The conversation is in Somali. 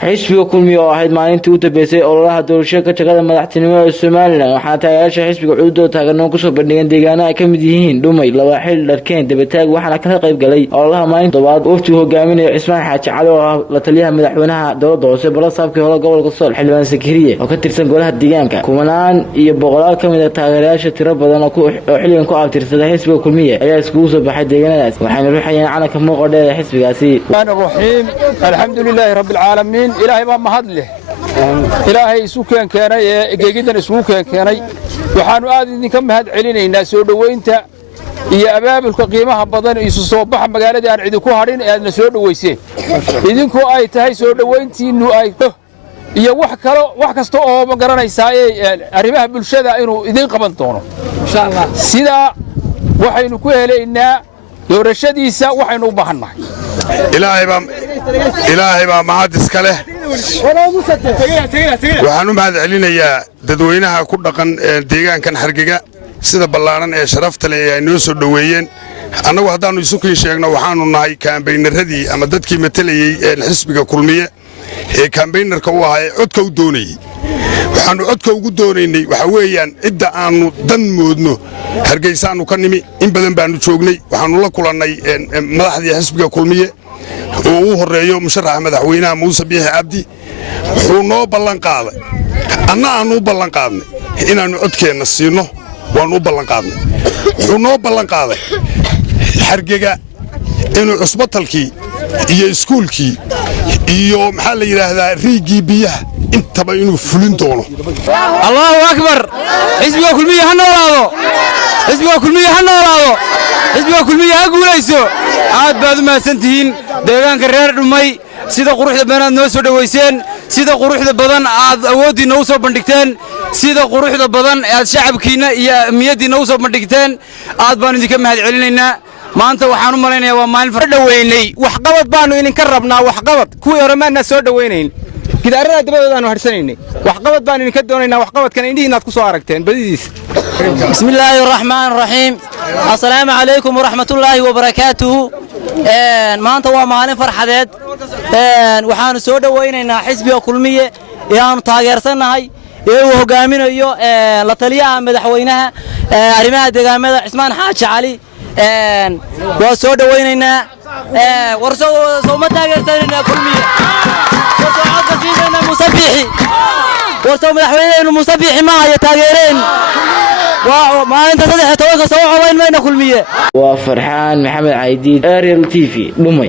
xisbiga kulmiye oo ahayd maalintii u dambeysay ololaha doorashada ka shaqada madaxtinimada ee Soomaaliland waxaana taageerayaasha xisbiga cudurdo taageerno ku soo bandhigeen deegaano ay ka mid yihiin Dhumay, Lawaaxil, Dharkeen, Dabataag waxaana ka qayb galay ololaha maalinta todobaad wafdi hogaaminaya Cismaan Xaaji Cali oo ah la taliyaha madaxweynaha dowladda hoose Balasaabkii hore gobolka Sool xildhibaan Sakariye oo ka tirsan golaha deegaanka kumanaan iyo boqolaal ka mid ah taageerayaasha tiro badan oo xilligan ku abtirsaday xisbiga kulmiye ayaa iskugu soo baxay deegaanadaas waxaana ruuxayeen calanka muuqo dheer ee xisbigaasi. alxamdulilaahi rabbil caalamiin ilaahay baa mahad leh ilaahay isu keenay ee geegidan isugu keenay waxaanu aad idinka mahad celinaynaa soo dhaweynta iyo abaabulka qiimaha badan isu soo bax magaalada aan cid ku hadhin ee aadna soo dhaweyseen idinku ay tahay soo dhaweyntiinu ay iyo wax kasta oo ma garanaysaa arrimaha bulshada inuu idin qaban doono insha Allah sida waxaynu ku helaynaa doorashadiisa waxaynu u baahannahay ilaahay baa mahad iska leh waxaan u mahad celinayaa dadweynaha ku dhaqan deegaankan Hargeyga sida ballaaran ee sharafta leh ay noo soo dhaweeyeen annagu haddaanu isu kiin sheegno waxaanu nahay kaambaynaradii ama dadkii matalayay xisbiga kulmiye ee kaambaynarka u ahaa codka u doonayay waxaanu codka ugu doonaynay waxa weeyaan cidda aanu dan moodno Hargeysaanu ka nimi in badan baanu joognay waxaanu la kulannay madaxdii xisbiga kulmiye oo uu horeeyo musharaxa madaxweynaha Muuse Biixi Cabdi wuxuu noo ballan qaaday aanu ballan qaadnay inaanu codkeenna siino waanu ballan qaadnay wuxuu noo ballan qaaday Hargeyga inuu cusbatalkii iyo iskuulkii iyo maxaa la yiraahdaa riigii biyaha intaba inuu fulin doono. Allahu akbar xisbiga kulmiye ha noolaado xisbiga kulmiye ha noolaado xisbiga kulmiye ha guulayso aad baad u mahadsantihiin deegaanka reer Dhumay sida quruxda badan noo soo dhaweyseen sida quruxda badan aad awoodiina u soo bandhigteen sida quruxda badan aad shacabkiina iyo amniyadiina u soo bandhigteen aad baan idinka mahad celinaynaa maanta waxaan u malaynayaa waa maalin farxad dhaweynay wax qabad baanu idinka rabnaa wax qabad kuwii hore maana soo dhaweynayn gidaarada dibadooda aanu harsanaynay wax qabad baan idinka doonaynaa wax qabadkan indhihiina aad ku soo aragteen badidiis. bismillaahir rahmaanir rahiim assalaamu calaykum waraxmatullaahi wabarakaatuhu maanta waa maalin farxadeed waxaanu soo dhaweynaynaa xisbiga kulmiye ee aanu taageersanahay ee uu hogaaminayo la taliyaha madaxweynaha arrimaha deegaamada Cismaan Xaaji Cali waa soo dhaweynaynaa warsoo ma taageersanayna kulmiye warsoo codka siinayna Muuse Biixi warsoo madaxweynaha Muuse Biixi ma haya taageereen waa maalinta 13 soo cobayn mayna kulmiye waa Farxaan Maxamed Caydiid Ariel TV Dhumay.